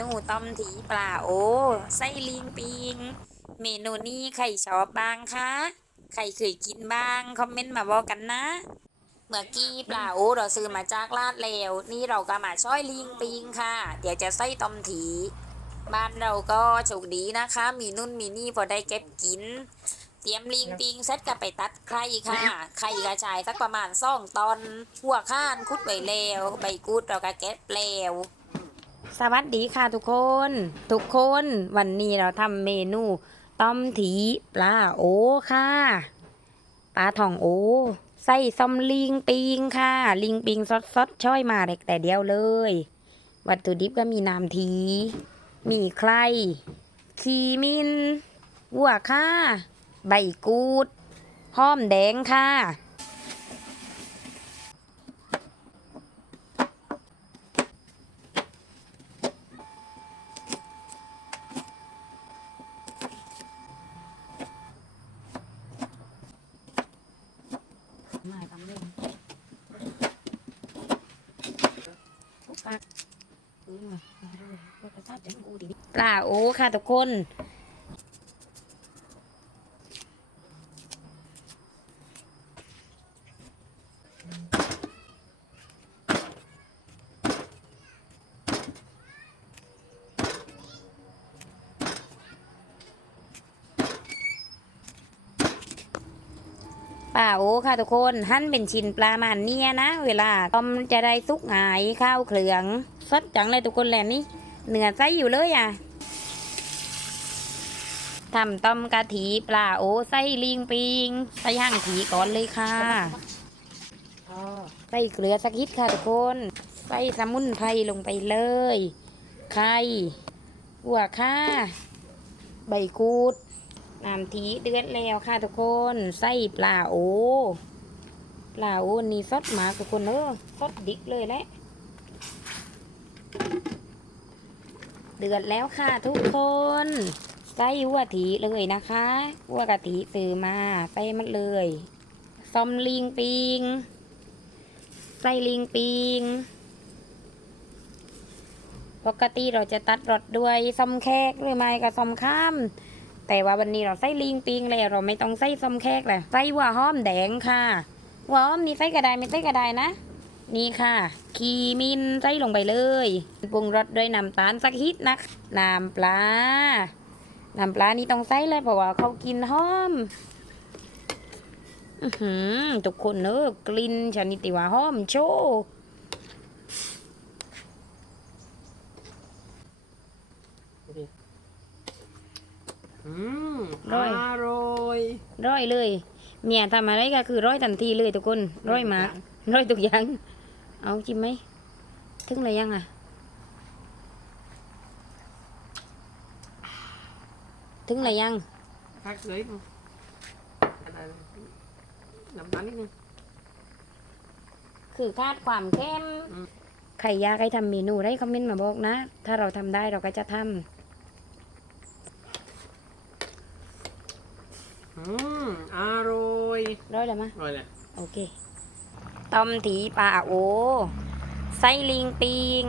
นูต้มถีปลาโอไส้ลิงปิง เมนูนี้ใครชอบบ้างคะ ใครเคยกินบ้าง คอมเมนต์มาบอกกันนะ เมื่อกี้ปลาโอเราซื้อมาจากลาดเลวนี่เราก็มาช่อยลิงปิงค่ะ เดี๋ยวจะใส่ต้มถีบ้านเราก็โชคดีนะคะ มีนุ่นมีนี่พอได้เก็บกิน เตรียมลิงปิงเสร็จก็ไปตัดไข่ค่ะ ไข่กระจายสักประมาณสองตอน หัวข้านคุดไว้แล้วใบกูดเราก็เก็บแล้ว สวัสดีค่ะทุกคน ทุกคนวันนี้เราทำเมนูต้มถีปลาโอค่ะปลาทองโอใส่ซอมลิงปิงค่ะ ลิงปิงสดๆช่อยมาเด็กแต่เดียวเลย วัตถุดิบก็มีน้ำที มีไคร ขีมินวัวค่ะ ใบกูด หอมแดงค่ะ ไม่ทำเล่นปลาโอ้ค่ะทุกคน ปลาโอค่ะทุกคนหั่นเป็นชิ้นปลามันเนี่ยนะ เวลาต้มจะได้สุกหายข้าวเคลืองสดจังเลยทุกคนแหละนี่เนื้อใสอยู่เลยอะทำต้มกะทิปลาโอใส่ลิงปิงใส่ห่างถีก่อนเลยค่ะใส่เกลือสักนิดค่ะทุกคนใส่สมุนไพรลงไปเลยไข่หัวค่ะใบกูด น้ำทีเดือดแล้วค่ะทุกคนใส่ปลาโอปลาโอนี่สดมาทุกคนเออสดดิกเลยแหละเดือดแล้วค่ะทุกคนใส่หัวถีเลยนะคะหัวกะทิซื้อมาใส่มันเลยซอมลิงปิงใส่ลิงปิงปกติเราจะตัดรสด้วยซอมแคกหรือไม่ก็ซอมข้าม แต่ว่าวันนี้เราใส่ลิงปิงแล้วเราไม่ต้องใส่ซอมแคกเลยใส่หัวหอมแดงค่ะหัวหอมนี่ใส่กระไดไม่ใส่กระไดนะ นี่ค่ะ ขีมินใส่ลงไปเลยปรุงรสด้วยน้ำตาลสักฮิตนะน้ำปลาน้ำปลานี่ต้องใส่เลยเพราะว่าเขากินหอมอื้อหือทุกคนเนอะกลิ่นชนิดที่ว่าหอมโชว์ อืมร่อย อร่อยร้อยเลย เมียทำอะไรก็คือร้อยทันทีเลยทุกคนร้อยมากร้อยทุกอย่าง เอาจิ้มไหมถึงอะไรยังอะ ถึงอะไรยัง พักเลยอะไรนะน้ำตาลนิดนึง คือคาดความเข้มอืม ใครอยากให้ทำเมนูได้คอมเมนต์มาบอกนะ ถ้าเราทำได้เราก็จะท อืมอร่อยำร้อยแล้วมะอร่อยเลยโอเคต้มถีปลาโอไส้ลิงปิง